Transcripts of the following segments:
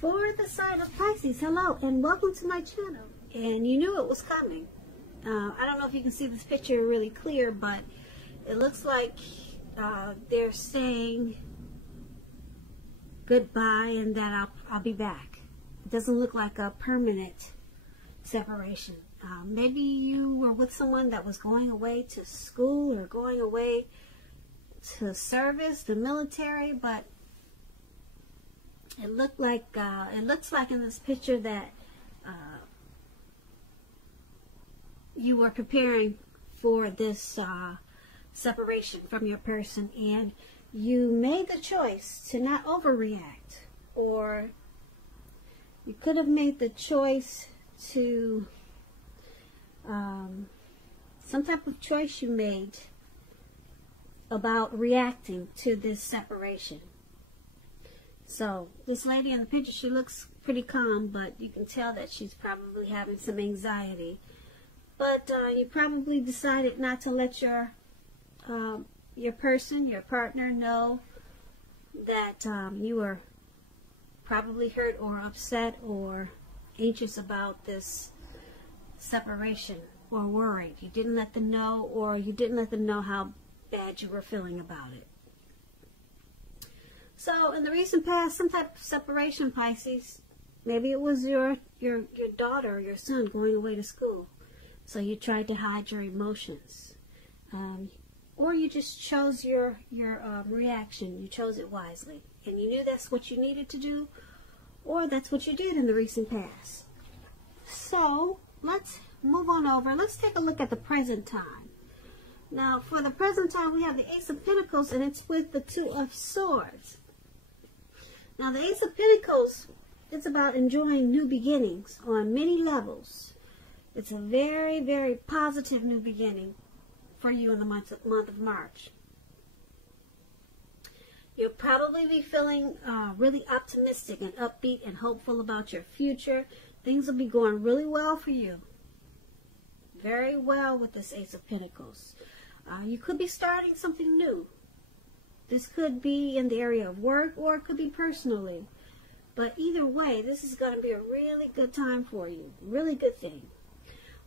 For the sign of Pisces, hello and welcome to my channel. And you knew it was coming. I don't know if you can see this picture really clear, but it looks like they're saying goodbye and that I'll be back. It doesn't look like a permanent separation. Maybe you were with someone that was going away to school or going away to service, the military, but it looks like in this picture that you were preparing for this separation from your person, and you made the choice to not overreact, or you could have made the choice to some type of choice you made about reacting to this separation. So this lady in the picture, she looks pretty calm, but you can tell that she's probably having some anxiety. But you probably decided not to let your person, your partner, know that you were probably hurt or upset or anxious about this separation, or worried. You didn't let them know, or you didn't let them know how bad you were feeling about it. So in the recent past, some type of separation, Pisces, maybe it was your daughter or your son going away to school. So you tried to hide your emotions. Or you just chose your reaction. You chose it wisely. And you knew that's what you needed to do, or that's what you did in the recent past. So let's move on over. Let's take a look at the present time. Now, for the present time, we have the Ace of Pentacles, and it's with the Two of Swords. Now, the Ace of Pentacles, it's about enjoying new beginnings on many levels. It's a very, very positive new beginning for you in the month of March. You'll probably be feeling really optimistic and upbeat and hopeful about your future. Things will be going really well for you. Very well with this Ace of Pentacles. You could be starting something new. This could be in the area of work, or it could be personally. But either way, this is going to be a really good time for you. Really good thing.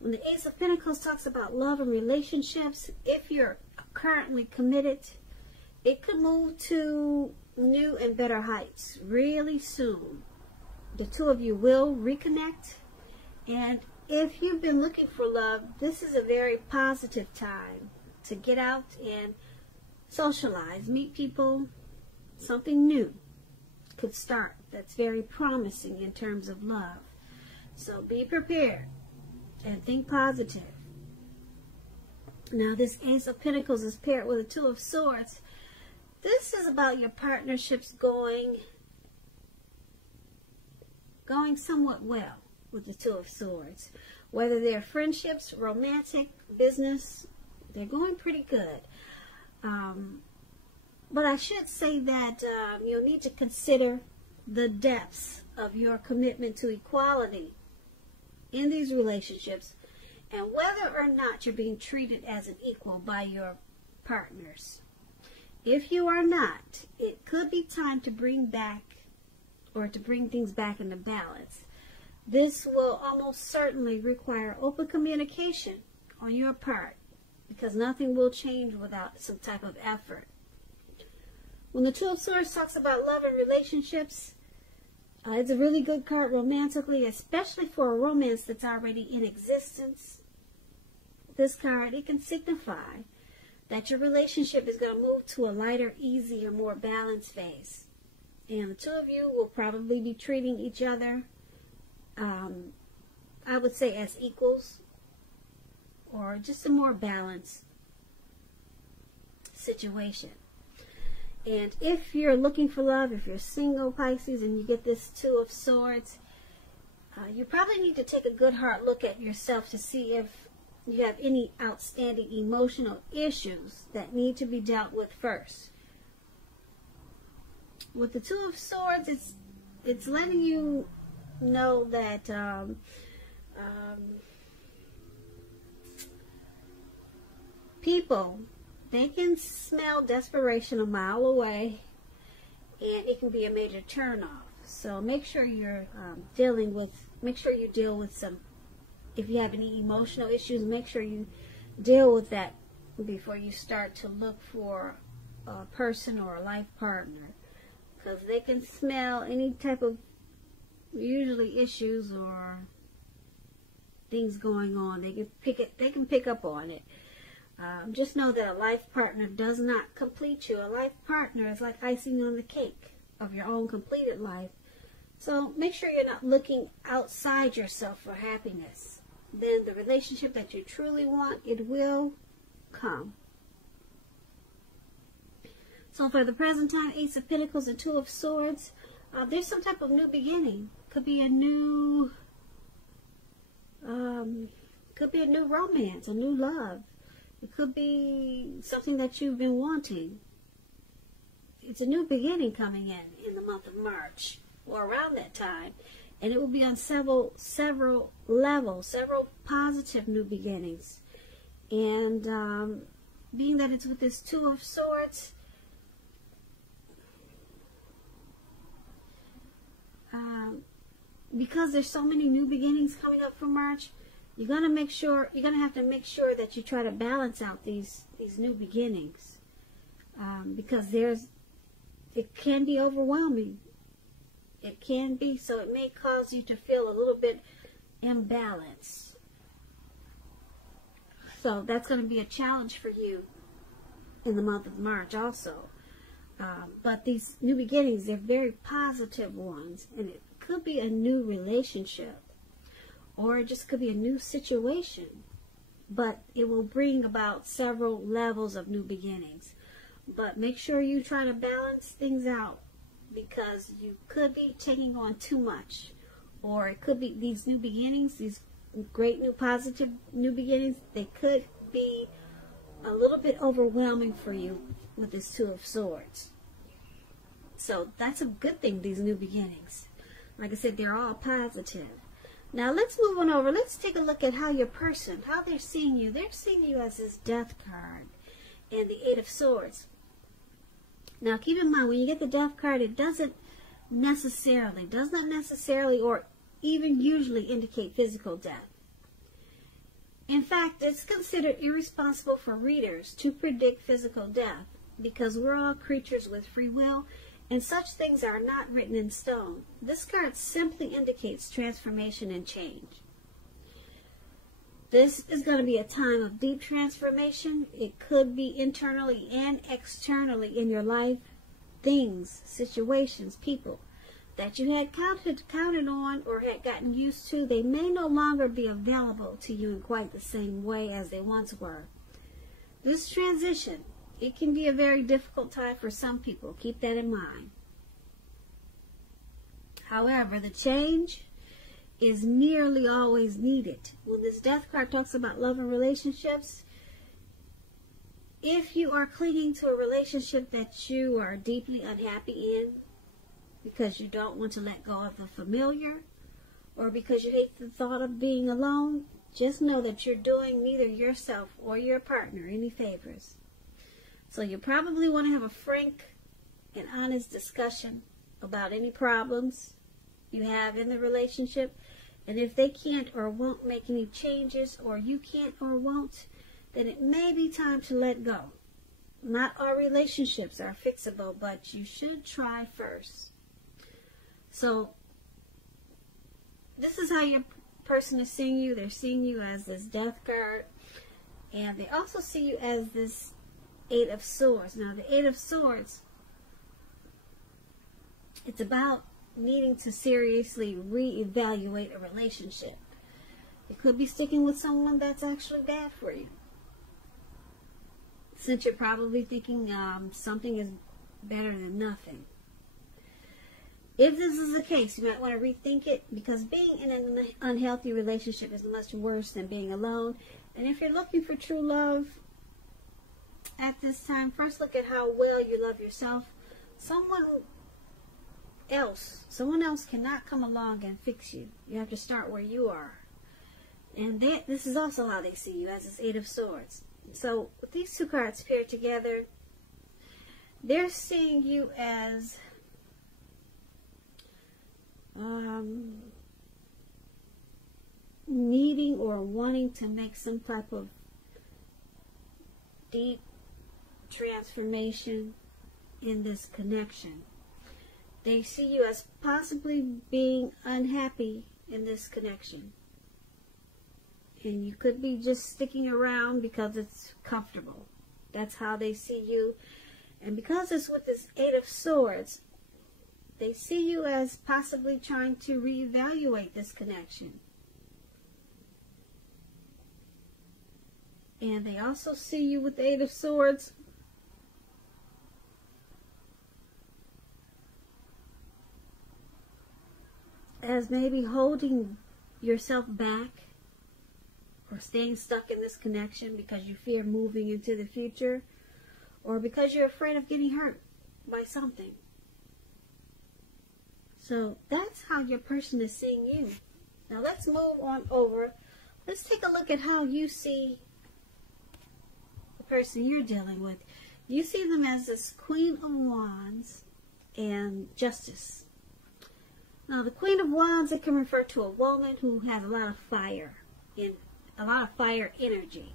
When the Ace of Pentacles talks about love and relationships, if you're currently committed, it could move to new and better heights really soon. The two of you will reconnect. And if you've been looking for love, this is a very positive time to get out and socialize, meet people. Something new could start that's very promising in terms of love. So be prepared and think positive. Now, this Ace of Pentacles is paired with a Two of Swords. This is about your partnerships going somewhat well with the Two of Swords. Whether they're friendships, romantic, business, they're going pretty good. But I should say that you'll need to consider the depths of your commitment to equality in these relationships, and whether or not you're being treated as an equal by your partners. If you are not, it could be time to bring things back into balance. This will almost certainly require open communication on your part, because nothing will change without some type of effort. When the Two of Swords talks about love and relationships, it's a really good card romantically, especially for a romance that's already in existence. This card, it can signify that your relationship is going to move to a lighter, easier, more balanced phase. And the two of you will probably be treating each other, I would say, as equals, or just a more balanced situation. And if you're looking for love, if you're single, Pisces, and you get this Two of Swords, you probably need to take a good hard look at yourself to see if you have any outstanding emotional issues that need to be dealt with first. With the Two of Swords, it's letting you know that people, they can smell desperation a mile away, and it can be a major turnoff. So make sure you're make sure you deal with some, if you have any emotional issues, make sure you deal with that before you start to look for a person or a life partner, because they can smell any type of usually issues or things going on. They can pick up on it. Just know that a life partner does not complete you. A life partner is like icing on the cake of your own completed life. So make sure you're not looking outside yourself for happiness. Then the relationship that you truly want, it will come. So for the present time, Ace of Pentacles and Two of Swords, there's some type of new beginning. Could be a new romance, a new love. It could be something that you've been wanting. It's a new beginning coming in the month of March or around that time, and it will be on several levels, several positive new beginnings. And being that it's with this Two of Swords, because there's so many new beginnings coming up for March, you're gonna have to make sure that you try to balance out these new beginnings, because it can be overwhelming. It can be, so it may cause you to feel a little bit imbalanced. So that's going to be a challenge for you in the month of March also. But these new beginnings, they're very positive ones, and it could be a new relationship, or it just could be a new situation, but it will bring about several levels of new beginnings. But make sure you try to balance things out, because you could be taking on too much, or it could be these new beginnings, these great new positive new beginnings, they could be a little bit overwhelming for you with this Two of Swords. So that's a good thing, these new beginnings. Like I said, they're all positive. Now let's move on over. Let's take a look at how your person, how they're seeing you. They're seeing you as this Death card and the Eight of Swords. Now keep in mind, when you get the Death card, it does not necessarily or even usually indicate physical death. In fact, it's considered irresponsible for readers to predict physical death, because we're all creatures with free will, and such things are not written in stone. This card simply indicates transformation and change. This is going to be a time of deep transformation. It could be internally and externally in your life. Things, situations, people that you had counted on or had gotten used to, they may no longer be available to you in quite the same way as they once were. This transition, it can be a very difficult time for some people. Keep that in mind. However, the change is nearly always needed. When this Death card talks about love and relationships, if you are clinging to a relationship that you are deeply unhappy in because you don't want to let go of the familiar, or because you hate the thought of being alone, just know that you're doing neither yourself or your partner any favors. So you probably want to have a frank and honest discussion about any problems you have in the relationship. And if they can't or won't make any changes, or you can't or won't, then it may be time to let go. Not all relationships are fixable, but you should try first. So this is how your person is seeing you. They're seeing you as this Death card, and they also see you as this Eight of Swords. Now the Eight of Swords, it's about needing to seriously reevaluate a relationship. It could be sticking with someone that's actually bad for you, since you're probably thinking something is better than nothing. If this is the case, you might want to rethink it, because being in an unhealthy relationship is much worse than being alone. And if you're looking for true love at this time, first look at how well you love yourself. Someone else cannot come along and fix you. You have to start where you are. And this is also how they see you, as this Eight of Swords. So with these two cards paired together, they're seeing you as are wanting to make some type of deep transformation in this connection. They see you as possibly being unhappy in this connection. And you could be just sticking around because it's comfortable. That's how they see you. And because it's with this Eight of Swords, they see you as possibly trying to reevaluate this connection. And they also see you with the Eight of Swords as maybe holding yourself back or staying stuck in this connection because you fear moving into the future, or because you're afraid of getting hurt by something. So that's how your person is seeing you. Now let's move on over. Let's take a look at how you see the person you're dealing with. You see them as this Queen of Wands and Justice. Now the Queen of Wands, it can refer to a woman who has a lot of fire energy.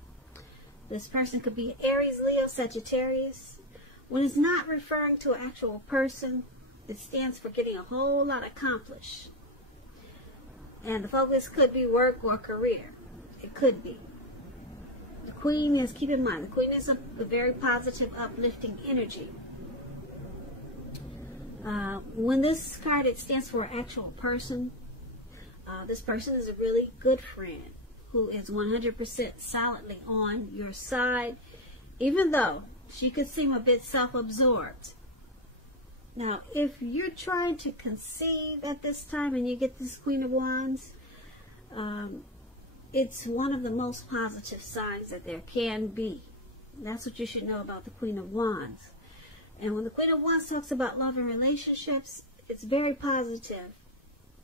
This person could be Aries, Leo, Sagittarius. When it's not referring to an actual person, it stands for getting a whole lot accomplished. And the focus could be work or career. It could be. The Queen is, keep in mind, the Queen is a very positive, uplifting energy. When this card, it stands for an actual person. This person is a really good friend who is 100% solidly on your side, even though she could seem a bit self-absorbed. Now, if you're trying to conceive at this time and you get this Queen of Wands, it's one of the most positive signs that there can be. That's what you should know about the Queen of Wands. And when the Queen of Wands talks about love and relationships, it's very positive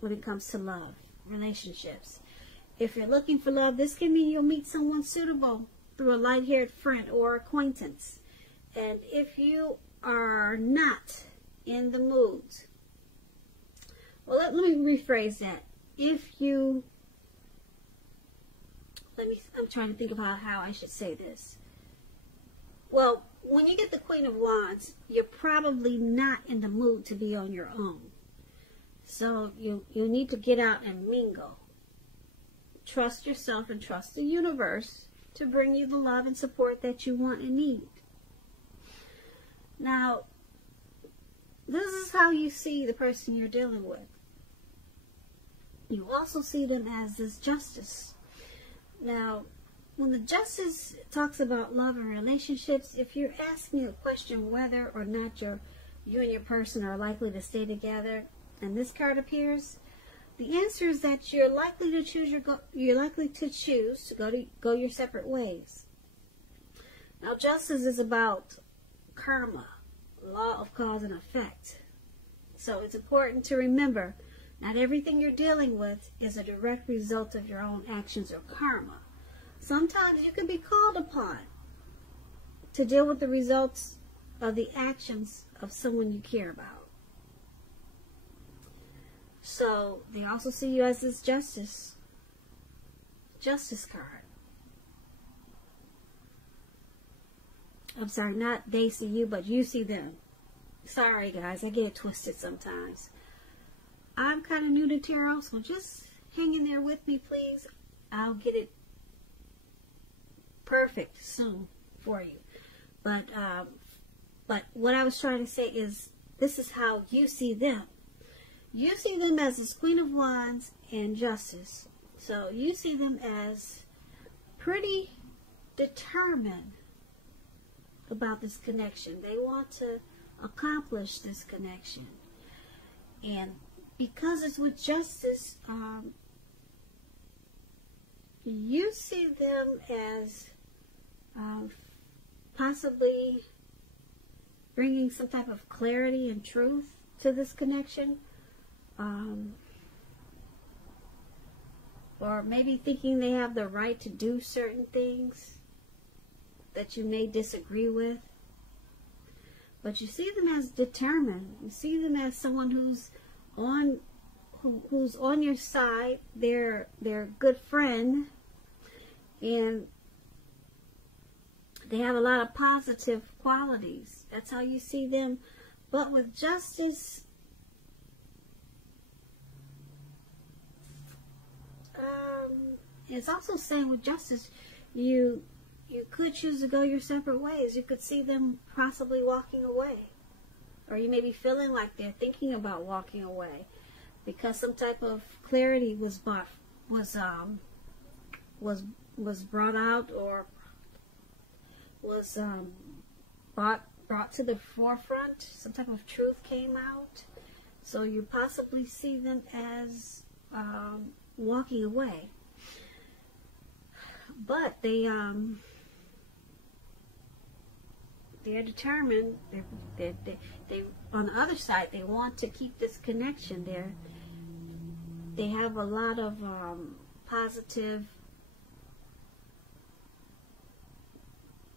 when it comes to love, relationships. If you're looking for love, this can mean you'll meet someone suitable through a light-haired friend or acquaintance. And if you are not in the mood, well, let me rephrase that. I'm trying to think about how I should say this. Well, when you get the Queen of Wands, you're probably not in the mood to be on your own. So you need to get out and mingle. Trust yourself and trust the universe to bring you the love and support that you want and need. Now, this is how you see the person you're dealing with. You also see them as this Justice. Now, when the Justice talks about love and relationships, if you're asking a question whether or not you and your person are likely to stay together, and this card appears, the answer is that you're likely to choose to go your separate ways. Now, Justice is about karma, law of cause and effect. So it's important to remember, not everything you're dealing with is a direct result of your own actions or karma. Sometimes you can be called upon to deal with the results of the actions of someone you care about. So they also see you as this Justice card. I'm sorry, not they see you, but you see them. Sorry guys, I get it twisted sometimes. I'm kind of new to tarot, so just hang in there with me, please. I'll get it perfect soon for you. But what I was trying to say is, this is how you see them. You see them as this Queen of Wands and Justice. So you see them as pretty determined about this connection. They want to accomplish this connection. And because it's with Justice, you see them as possibly bringing some type of clarity and truth to this connection. Or maybe thinking they have the right to do certain things that you may disagree with. But you see them as determined. You see them as someone who's on your side. They're a good friend. And they have a lot of positive qualities. That's how you see them. But with Justice, it's also saying with Justice, you could choose to go your separate ways. You could see them possibly walking away. Or you may be feeling like they're thinking about walking away because some type of clarity was brought out, or was brought to the forefront. Some type of truth came out. So you possibly see them as walking away. But they're determined. They on the other side, they want to keep this connection. They have a lot of positive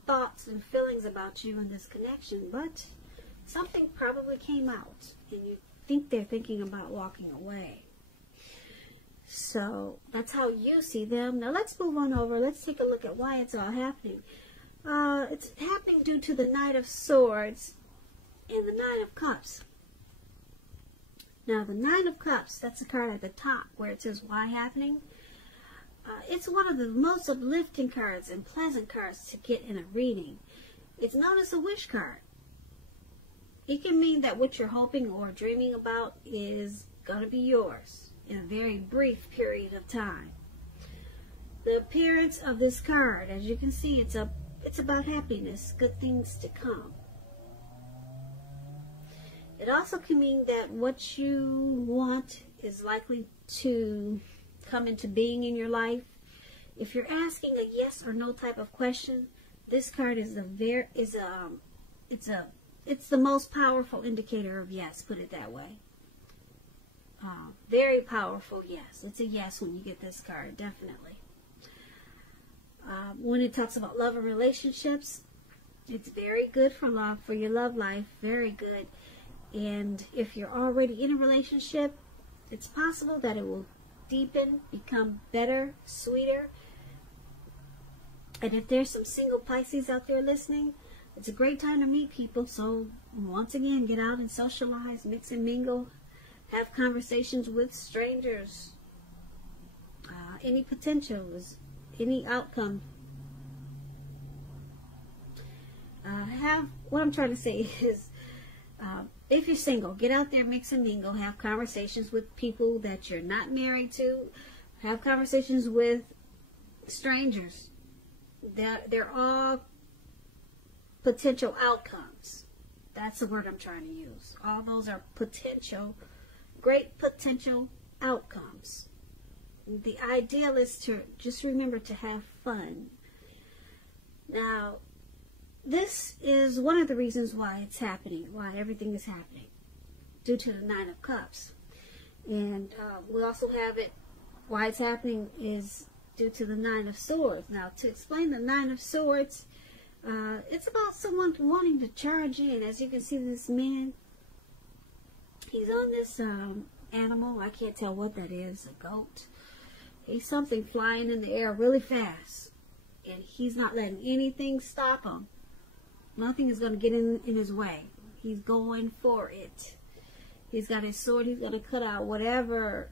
thoughts and feelings about you in this connection, but something probably came out, and you think they're thinking about walking away. So that's how you see them. Now let's move on over. Let's take a look at why it's all happening. It's happening due to the Knight of Swords and the Nine of Cups. Now the Nine of Cups, that's the card at the top where it says why happening. It's one of the most uplifting cards and pleasant cards to get in a reading. It's known as a wish card. It can mean that what you're hoping or dreaming about is going to be yours in a very brief period of time. The appearance of this card, as you can see, it's about happiness, good things to come. It also can mean that what you want is likely to come into being in your life. If you're asking a yes or no type of question, this card is it's the most powerful indicator of yes, put it that way. Very powerful yes. It's a yes when you get this card, definitely. When it talks about love and relationships, it's very good for your love life, very good. And if you're already in a relationship, it's possible that it will deepen, become better, sweeter. And if there's some single Pisces out there listening, it's a great time to meet people. So once again, get out and socialize, mix and mingle, have conversations with strangers. Any potential is any outcome. What I'm trying to say is, if you're single, get out there, mix and mingle, have conversations with people that you're not married to, have conversations with strangers. They're all potential outcomes. That's the word I'm trying to use. All those are potential, great potential outcomes. The ideal is to just remember to have fun. Now, this is one of the reasons why it's happening, why everything is happening, due to the Nine of Cups. And we also have it, why it's happening is due to the Nine of Swords. Now, to explain the Nine of Swords, it's about someone wanting to charge in. As you can see, this man, he's on this animal. I can't tell what that is, a goat. He's something flying in the air really fast. And he's not letting anything stop him. Nothing is going to get in his way. He's going for it. He's got his sword. He's going to cut out whatever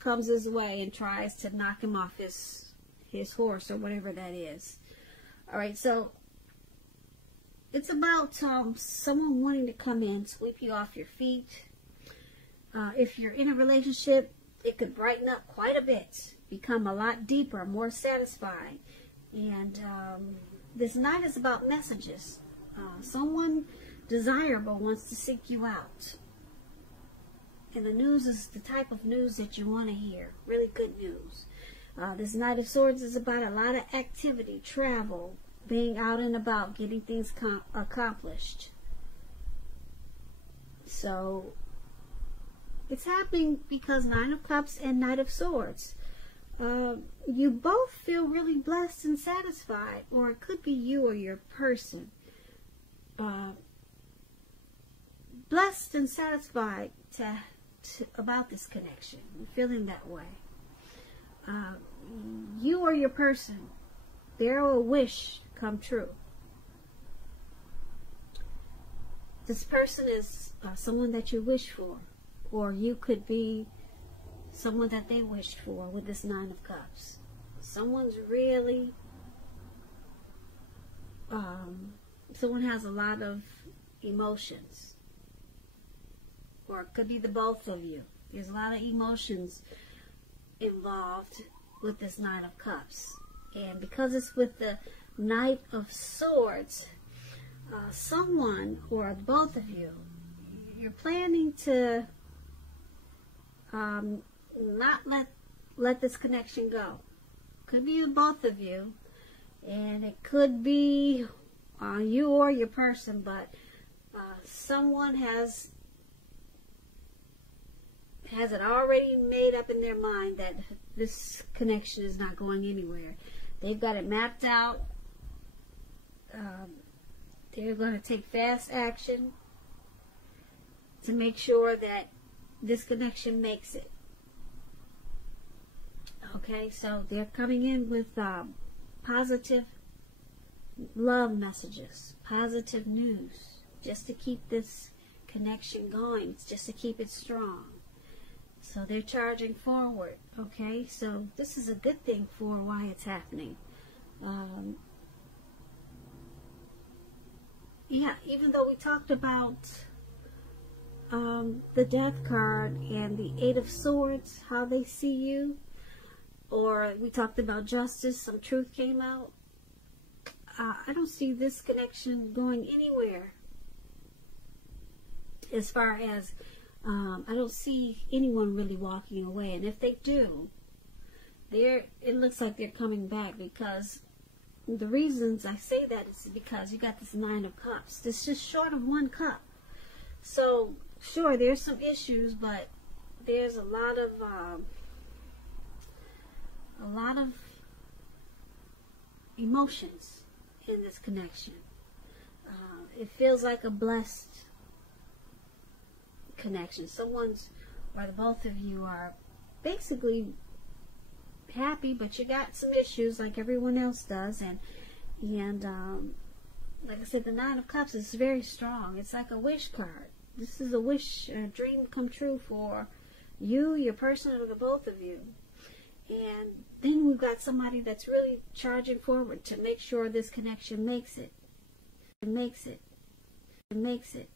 comes his way and tries to knock him off his horse or whatever that is. All right, so it's about someone wanting to come in, sweep you off your feet. If you're in a relationship, it could brighten up quite a bit, become a lot deeper, more satisfying. And this night is about messages. Someone desirable wants to seek you out. And the news is the type of news that you want to hear. Really good news. This Knight of Swords is about a lot of activity, travel, being out and about, getting things accomplished. So, it's happening because Nine of Cups and Knight of Swords. You both feel really blessed and satisfied, or it could be you or your person. Blessed and satisfied about this connection. I'm feeling that way. You or your person they're a wish come true. This person is someone that you wish for, or you could be someone that they wished for with this Nine of Cups. Someone's really, someone has a lot of emotions, or it could be the both of you. There's a lot of emotions involved with this Nine of Cups. And because it's with the Knight of Swords, someone or both of you, you're planning to not let this connection go. Could be both of you, and it could be you or your person, but someone has it already made up in their mind that this connection is not going anywhere. They've got it mapped out. They're going to take fast action to make sure that this connection makes it. Okay, so they're coming in with positive love messages, positive news, just to keep this connection going, just to keep it strong. So they're charging forward, okay? So this is a good thing for why it's happening. Yeah, even though we talked about the Death card and the Eight of Swords, how they see you, or we talked about justice, some truth came out, I don't see this connection going anywhere. As far as, I don't see anyone really walking away. And if they do, it looks like they're coming back, because the reasons I say that is because you got this Nine of Cups. This is just short of one cup. So, sure, there's some issues, but there's a lot of emotions in this connection. It feels like a blessed connection. Someone's, or the both of you are basically happy, but you got some issues like everyone else does, and like I said, the Nine of Cups is very strong. It's like a wish card. This is a wish, a dream come true for you, your person, or the both of you. And then we've got somebody that's really charging forward to make sure this connection makes it. It makes it. It makes it.